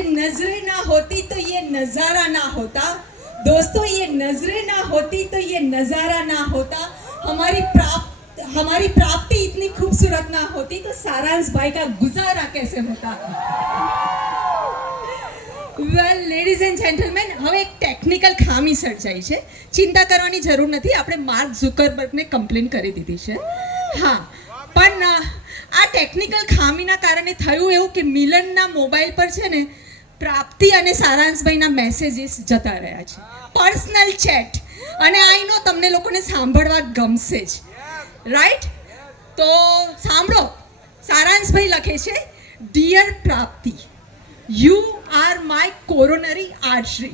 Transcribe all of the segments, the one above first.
ये नजरें ना होती तो ये नजारा ना होता, दोस्तों ये नजरें ना होती तो ये नजारा ना होता, हमारी प्राप्ति इतनी खूबसूरत ना होती तो सारांश भाई का गुजारा कैसे होता। વેલ લેડીઝ એન્ડ જેન્ટલમેન, હવે એક ટેકનિકલ ખામી સર્જાઈ છે. ચિંતા કરવાની જરૂર નથી, આપણે માર્ક ઝુકરબર્ગને કમ્પ્લેન કરી દીધી છે. હા, પણ આ ટેકનિકલ ખામીના કારણે થયું એવું કે મિલનના મોબાઈલ પર છે ને પ્રાપ્તિ અને સારાંશભાઈના મેસેજીસ જતા રહ્યા છે, પર્સનલ ચેટ. અને આઈ નો તમને લોકોને સાંભળવા ગમશે જ, રાઈટ? તો સાંભળો. સારાંશભાઈ લખે છે, ડિયર પ્રાપ્તિ, You are my coronary artery,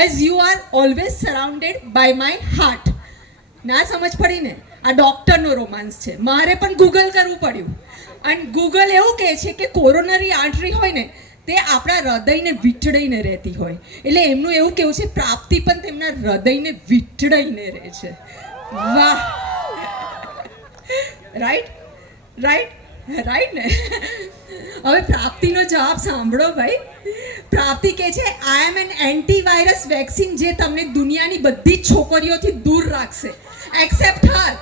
as you are always surrounded by my heart. ના સમજ પડી ને? આ ડૉક્ટરનો રોમાન્સ છે. મારે પણ ગૂગલ કરવું પડ્યું, અને ગૂગલ એવું કહે છે કે કોરોનરી આર્ટરી હોય ને તે આપણા હૃદયને વીંટળાઈને રહેતી હોય. એટલે એમનું એવું કહેવું છે પ્રાપ્તિ પણ તેમના હૃદયને વીંટળાઈને રહે છે. વાહ, રાઈટ રાઈટ રાઈટ ને? હવે પ્રાપ્તિનો જવાબ સાંભળો ભાઈ. પ્રાપ્તિ કહે છે, આઈ એમ એન એન્ટીવાયરસ વેક્સિન જે તમને દુનિયાની બધી જ છોકરીઓથી દૂર રાખશે, એક્સેપ્ટ હર.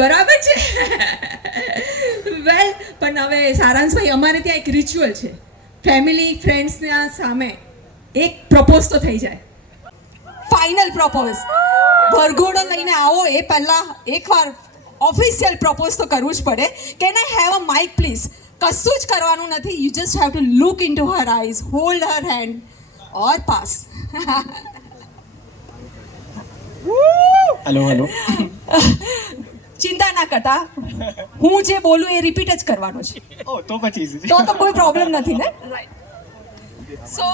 બરાબર છે? વેલ, પણ હવે સારાંશભાઈ, અમારે ત્યાં એક રિચ્યુઅલ છે. ફેમિલી ફ્રેન્ડ્સના સામે એક પ્રપોઝ તો થઈ જાય, ફાઇનલ પ્રપોઝ. વરઘોડો લઈને આવો એ પહેલાં એકવાર ઓફિશિયલ પ્રપોઝ તો કરવું જ પડે. Can I have a mic please? કશું જ કરવાનું નથી. You just have to look into her eyes, hold her hand or pass. Hello hello. ચિંતા ના કરતા, હું જે બોલું એ રિપીટ જ કરવાનું છે. ઓ તો પછી તો કોઈ પ્રોબ્લેમ નથી ને? સો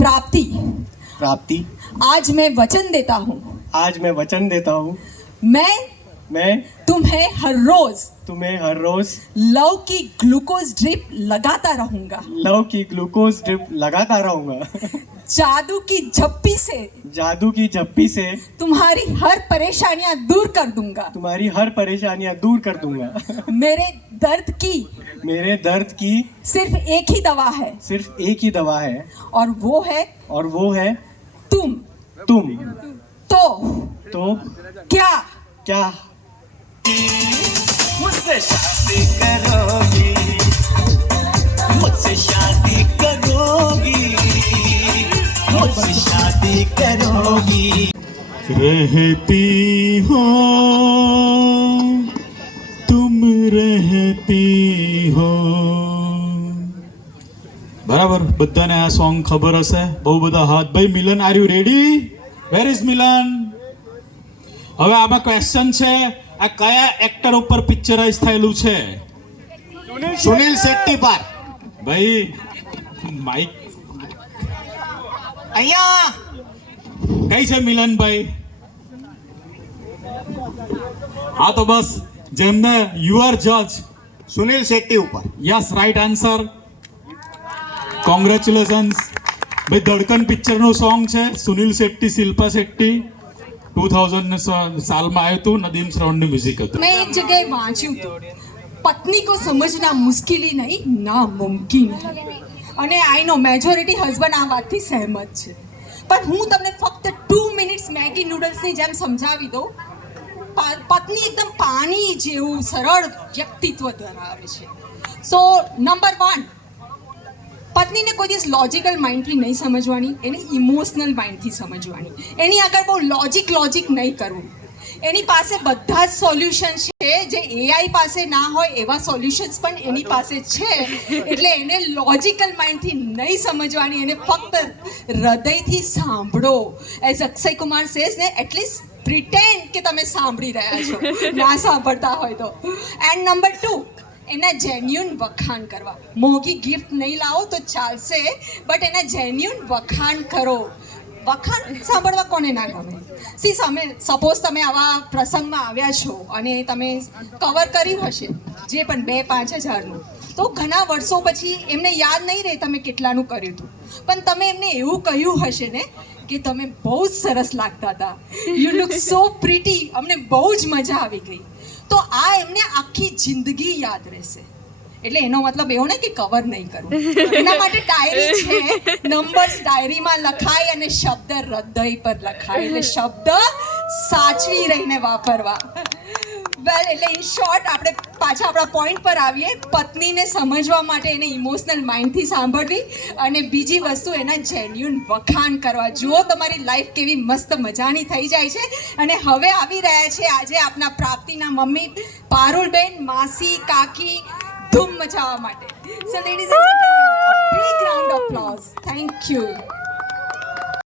प्राप्ति, प्राप्ति, आज मैं वचन देता हूँ, आज मैं वचन देता हूँ, मैं तुम्हें हर रोज तुम्हें हर रोज लव की ग्लूकोज ड्रिप लगाता रहूंगा, लव की ग्लूकोज ड्रिप लगाता रहूंगा, जादू की झप्पी से जादू की झप्पी से तुम्हारी हर परेशानियां दूर कर दूंगा, तुम्हारी हर परेशानियां दूर कर दूंगा. मेरे दर्द की सिर्फ एक ही दवा है, और वो है तुम. तो क्या मुझसे शादी करोगी, मुझसे शादी करोगी, मुझसे शादी करोगी. रहती हो तुम, रहती हो. બરાબર, બધાને આ સોંગ ખબર હશે. બહુ બધા હાથ. ભાઈ Milan, are you ready? Where is Milan? હવે આમાં ક્વેશ્ચન છે, આ કયા એક્ટર ઉપર પિક્ચરાઇઝ થયેલું છે? સુનિલ શેટ્ટી પર. ભાઈ માઈક અહીંયા કઈ છે મિલનભાઈ? હા તો બસ, જેમને યુઆર જજ સુનિલ શેટ્ટી ઉપર. Yes, right answer. કોંગ્રેચ્યુલેશન્સ ભાઈ. ધડકન પિક્ચરનું સોંગ છે, સુનિલ શેટ્ટી, શિલ્પા શેટ્ટી. 2000 સાલમાં આવ્યું હતું. નદીમ શ્રવણની મ્યુઝિક હતું. मैं एक जगह વાંચ્યું હતું, પત્ની को समझना मुश्किल नहीं नामुमकिन है. અને આઈ નો મેજોરિટી હસબન્ડ આ વાતથી સહેમત છે, પણ હું તમને ફક્ત 2 મિનિટ્સ મેગી નૂડલ્સની જેમ સમજાવી દઉં. પત્ની એકદમ પાણી જેવું સરળ વ્યક્તિત્વ ધરાવે છે. સો નંબર 1, પત્નીને કોઈ દિવસ લોજિકલ માઇન્ડથી નહીં સમજવાની, એને ઇમોશનલ માઇન્ડથી સમજવાની. એની આગળ બહુ લોજિક નહીં કરવું. એની પાસે બધા જ સોલ્યુશન છે, જે એઆઈ પાસે ના હોય એવા સોલ્યુશન્સ પણ એની પાસે છે. એટલે એને લોજિકલ માઇન્ડથી નહીં સમજવાની, એને ફક્ત હૃદયથી સાંભળો. એઝ અક્ષય કુમાર સેઝ ને, એટલીસ્ટ પ્રિટેન્ડ કે તમે સાંભળી રહ્યા છો, ના સાંભળતા હોય તો. એન્ડ નંબર 2, એના જેન્યુન વખાણ કરવા. મોંઘી ગિફ્ટ નહીં લાવો તો ચાલશે, બટ એના જેન્યુન વખાણ કરો. વખાણ સાંભળવા કોને ના ગમે? સપોઝ તમે આવા પ્રસંગમાં આવ્યા છો અને તમે કવર કર્યું હશે જે પણ 2-5 હજારનું, તો ઘણા વર્ષો પછી એમને યાદ નહીં રહે તમે કેટલાનું કર્યું હતું, પણ તમે એમને એવું કહ્યું હશે ને કે તમે બહુ જ સરસ લાગતા હતા, યુ લુક સો પ્રિટી, અમને બહુ જ મજા આવી ગઈ. તો આ એમને આખી જિંદગી યાદ રહેશે. એટલે એનો મતલબ એવો નહીં કે કવર નહીં કરવું. એના માટે ડાયરી છે, નંબર્સ ડાયરીમાં લખાય અને શબ્દ હૃદય પર લખાય, એટલે શબ્દ સાચવી રહીને વાપરવા. વેલ, એટલે ઇન શોર્ટ આપણે પાછા આપણા પોઈન્ટ પર આવીએ. પત્નીને સમજવા માટે એને ઇમોશનલ માઇન્ડથી સાંભળવી, અને બીજી વસ્તુ એના જેન્યુન વખાણ કરવા. જુઓ તમારી લાઈફ કેવી મસ્ત મજાની થઈ જાય છે. અને હવે આવી રહ્યા છે આજે આપના પ્રાપ્તિના મમ્મી પારુલબેન, માસી, કાકી ધૂમ મચાવવા માટે. So ladies and gentlemen, a big round of applause. Thank you.